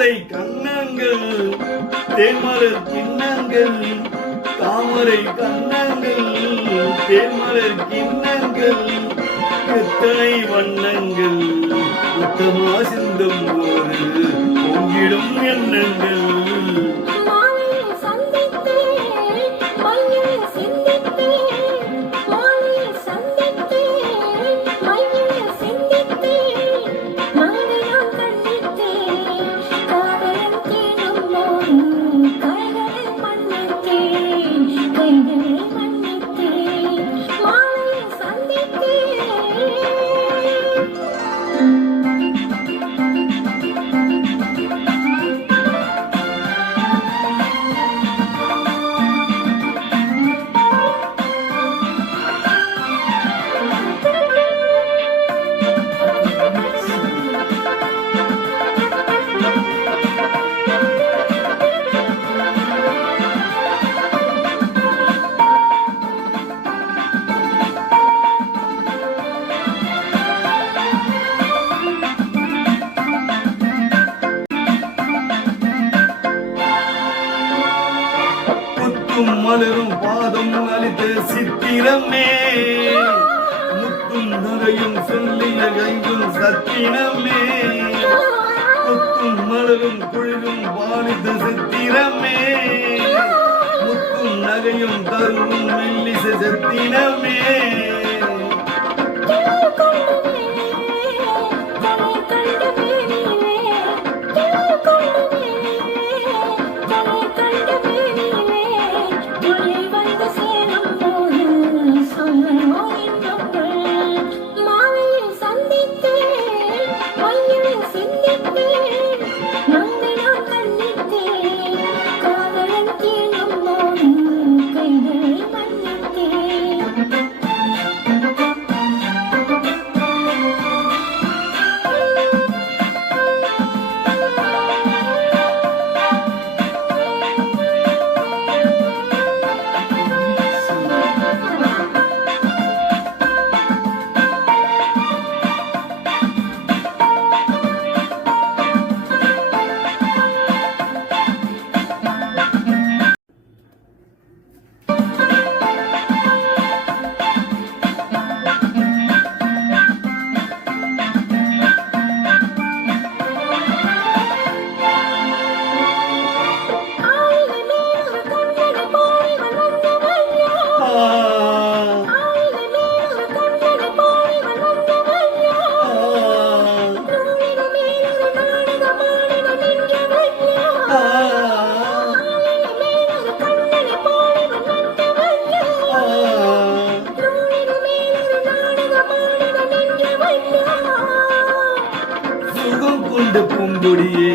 தாமரை கண்ணங்கள் தேன்மலர் கிண்ணங்கள் தாமரை கண்ணங்கள் தேன்மலர் கிண்ணங்கள் எத்தனை வண்ணங்கள் உத்தமா சிந்தும் போது பொங்கிடும் எண்ணங்கள் மலரும் பாதம் அளித்த சித்திரமே முத்தும் நகையும் சொல்லிய கையும் சத்திரமே முத்தும் மலரும் குழிலும் பாலித்த சித்திரமே முத்தும் நகையும் தருவும் மெல்லிச சத்திரமே சுகம் கொண்ட பூங்கொடியே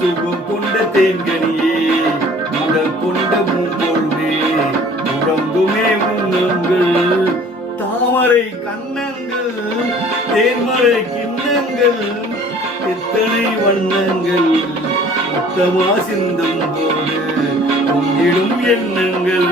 சுகம் கொண்ட தேன்கனியே உடல் கொண்ட பூங்கொழுவே உடம்புமே உன்னங்கள் தாமரை கண்ணங்கள் தேன்மலை கிண்ணங்கள் எத்தனை வண்ணங்கள் உத்தமா சிந்தும் போது பொங்கிடும் எண்ணங்கள்